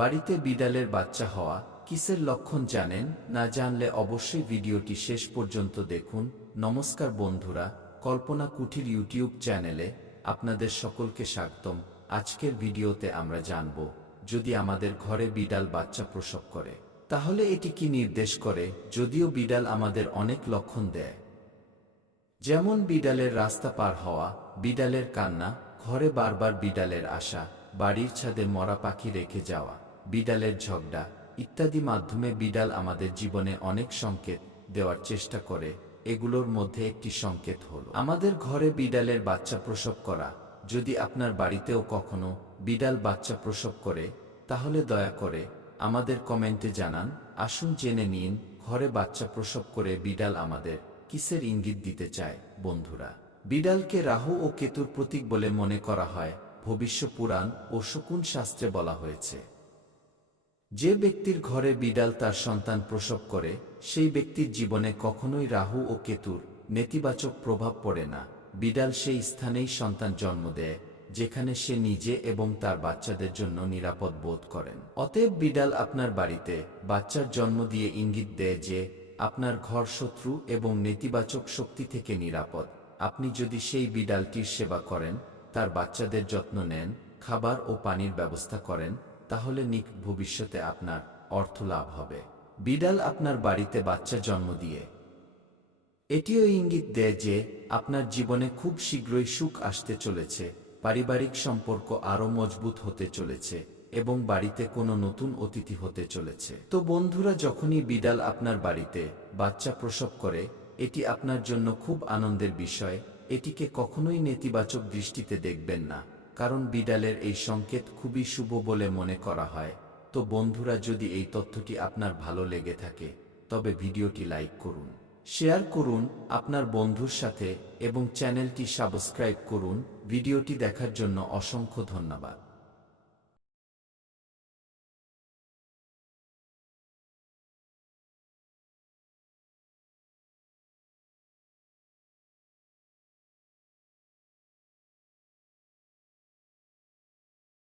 বাড়িতে বিড়ালের বাচ্চা হওয়া কিসের লক্ষণ জানেন? না জানলে অবশ্যই ভিডিওটি শেষ পর্যন্ত দেখুন। নমস্কার বন্ধুরা, কল্পনা কুঠির ইউটিউব চ্যানেলে আপনাদের সকলকে স্বাগতম। আজকের ভিডিওতে আমরা জানব, যদি আমাদের ঘরে বিড়াল বাচ্চা প্রসব করে তাহলে এটি কি নির্দেশ করে। যদিও বিড়াল আমাদের অনেক লক্ষণ দেয়, যেমন বিড়ালের রাস্তা পার হওয়া, বিড়ালের কান্না, ঘরে বারবার বিড়ালের আসা, বাড়ির ছাদে মরা পাখি রেখে যাওয়া, বিড়ালের ঝগড়া ইত্যাদি মাধ্যমে বিড়াল আমাদের জীবনে অনেক সংকেত দেওয়ার চেষ্টা করে। এগুলোর মধ্যে একটি সংকেত হলো আমাদের ঘরে বিড়ালের বাচ্চা প্রসব করা। যদি আপনার বাড়িতেও কখনো বিড়াল বাচ্চা প্রসব করে তাহলে দয়া করে আমাদের কমেন্টে জানান। আসুন জেনে নিন, ঘরে বাচ্চা প্রসব করে বিড়াল আমাদের কিসের ইঙ্গিত দিতে চায়। বন্ধুরা, বিড়ালকে রাহু ও কেতুর প্রতীক বলে মনে করা হয়। ভবিষ্য পুরাণ ও শকুন শাস্ত্রে বলা হয়েছে, যে ব্যক্তির ঘরে বিড়াল তার সন্তান প্রসব করে সেই ব্যক্তির জীবনে কখনোই রাহু ও কেতুর নেতিবাচক প্রভাব পড়ে না। বিড়াল সেই স্থানেই সন্তান জন্ম দেয় যেখানে সে নিজে এবং তার বাচ্চাদের জন্য নিরাপদ বোধ করেন। অতএব বিড়াল আপনার বাড়িতে বাচ্চার জন্ম দিয়ে ইঙ্গিত দেয় যে আপনার ঘর শত্রু এবং নেতিবাচক শক্তি থেকে নিরাপদ। আপনি যদি সেই বিড়ালটির সেবা করেন, তার বাচ্চাদের যত্ন নেন, খাবার ও পানির ব্যবস্থা করেন, তাহলে নিকট ভবিষ্যতে আপনার অর্থ লাভ হবে। বিড়াল আপনার বাড়িতে বাচ্চা জন্ম দিয়ে এটিও ইঙ্গিত দেয় যে আপনার জীবনে খুব শীঘ্রই সুখ আসতে চলেছে, পারিবারিক সম্পর্ক আরও মজবুত হতে চলেছে এবং বাড়িতে কোনো নতুন অতিথি হতে চলেছে। তো বন্ধুরা, যখনই বিড়াল আপনার বাড়িতে বাচ্চা প্রসব করে এটি আপনার জন্য খুব আনন্দের বিষয়। এটিকে কখনোই নেতিবাচক দৃষ্টিতে দেখবেন না, কারণ বিড়ালের এই সংকেত খুবই শুভ বলে মনে করা হয়। তো বন্ধুরা, যদি এই তথ্যটি আপনার ভালো লেগে থাকে তবে ভিডিওটি লাইক করুন, শেয়ার করুন আপনার বন্ধুর সাথে এবং চ্যানেলটি সাবস্ক্রাইব করুন। ভিডিওটি দেখার জন্য অসংখ্য ধন্যবাদ।